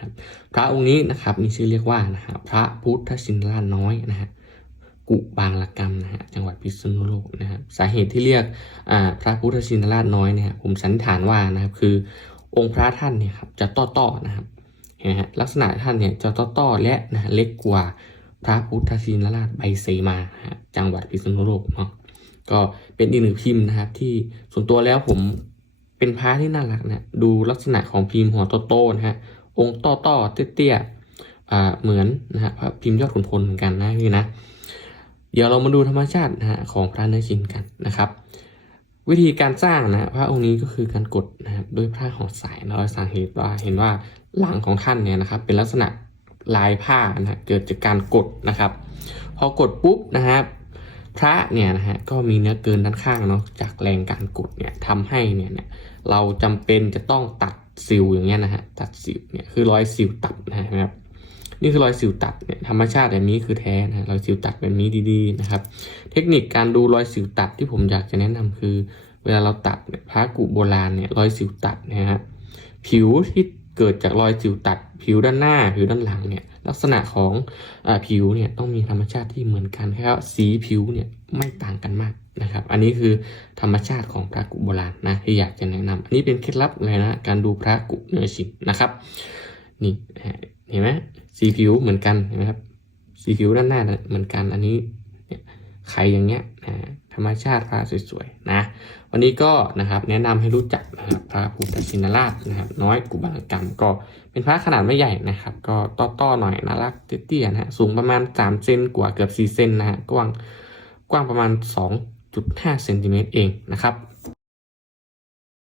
ครับพระองค์นี้นะครับมีชื่อเรียกว่านะฮะพระพุทธชินราชน้อยนะฮะกุบางละกรรมนะฮะจังหวัดพิษณุโลกนะครับสาเหตุที่เรียกอ่าพระพุทธชินราชน้อยเนี่ยผมสันนิษฐานว่านะครับคือองค์พระท่านเนี่ยครับจะต้อๆนะครับเห็นไหมฮะลักษณะท่านเนี่ยจะต้อๆและนะฮะเล็กกว่าพระพุทธชินราชใบเสมาฮะจังหวัดพิษณุโลกเนาะก็เป็นอีกหนึ่งพิมพ์นะครับที่ส่วนตัวแล้วผมเป็นพระที่น่ารักนะดูลักษณะของพิมพ์หัวโตๆนะฮะ องค์ต่อต่อๆเตี้ยๆเหมือนนะฮะพระพิมพ์ยอดขุนพลเหมือนกันนะพี่นะเดี๋ยวเรามาดูธรรมชาตินะฮะของพระเนื้อชินกันนะครับ วิธีการสร้างนะพระองค์นี้ก็คือการกดนะครับด้วยผ้าห่อสายเราสาเหตุว่าเห็นว่าหลังของท่านเนี่ยนะครับ เป็นลักษณะลายผ้านะฮะเกิดจากการกดนะครับ พอกดปุ๊บนะครับพระเนี่ยนะฮะก็มีเนื้อเกินด้านข้างเนาะจากแรงการกดเนี่ยทำให้เนี่ยเนี่ยเราจำเป็นจะต้องตัด สิวอย่างเงี้ยนะฮะตัดสิวเนี่ยคือรอยสิวตัดนะครับนี่คือรอยสิวตัดเนี่ยธรรมชาติแบบนี้คือแท้นะรอยสิวตัดแบบนี้ดีๆนะครับ เทคนิคการดูรอยสิวตัดที่ผมอยากจะแนะนำคือ เวลาเราตัดเนี่ยพระกุโบราณเนี่ยรอยสิวตัดนะฮะผิวที่ เกิดจากรอยสิวตัดผิวด้านหน้าผิวด้านหลังเนี่ยลักษณะของอผิวเนี่ยต้องมีธรรมชาติที่เหมือนกันแค่ว่าสีผิวเนี่ยไม่ต่างกันมากนะครับ อันนี้คือธรรมชาติของพระกุโบราณนะที่อยากจะแนะนำอันนี้เป็นเคล็ดลับเลยนะการดูพระกุเนื้อชินนะครับนี่เห็นไหมสีผิวเหมือนกันเห็นไหมครับสีผิวด้านหน้าเหมือนกันอันนี้ ใครอย่างเงี้ยนะธรรมชาติพระสวยๆนะวันนี้ก็นะครับแนะนำให้รู้จักนะครับพระพุทธชินราชนะครับน้อยกุบาลกรรมก็เป็นพระขนาดไม่ใหญ่นะครับ ก็ต้อๆหน่อยน่ารักเตี้ยๆนะฮะสูงประมาณ3เซนกว่าเกือบ4เซนนะฮะกว้างกว้างประมาณ 2.5เซนติเมตรเองนะครับ